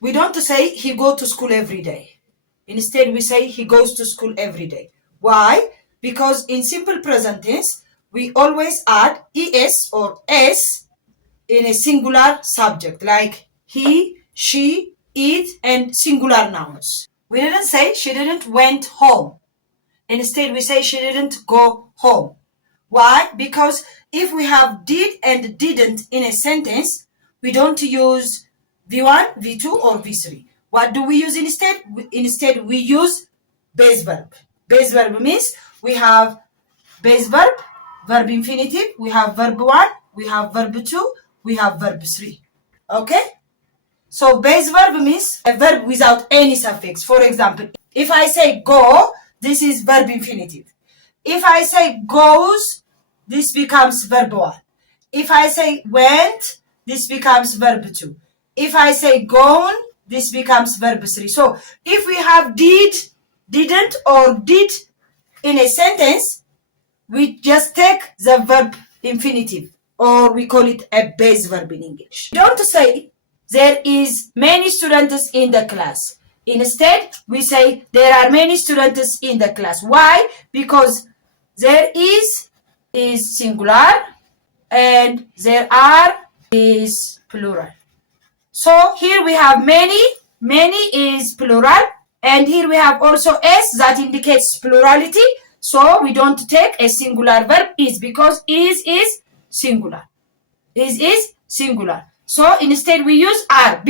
We don't say he go to school every day. Instead, we say he goes to school every day. Why? Because in simple present tense, we always add es or s in a singular subject, like he, she, it, and singular nouns. We didn't say she didn't went home. Instead, we say she didn't go home. Why? Because if we have did and didn't in a sentence, we don't use V1, V2, or V3. What do we use instead? Instead, we use base verb. Base verb means we have base verb, verb infinitive, we have verb 1, we have verb 2, we have verb 3. Okay? So base verb means a verb without any suffix. For example, if I say go, this is verb infinitive. If I say goes, this becomes verb 1. If I say went, this becomes verb 2. If I say gone, this becomes verb 3. So if we have did, didn't, or did in a sentence, we just take the verb infinitive, or we call it a base verb in English. Don't say there is many students in the class. Instead, we say there are many students in the class. Why? Because there is singular and there are is plural. So here we have many is plural, and here we have also s that indicates plurality. So we don't take a singular verb is, because is singular. Is singular. So instead we use are.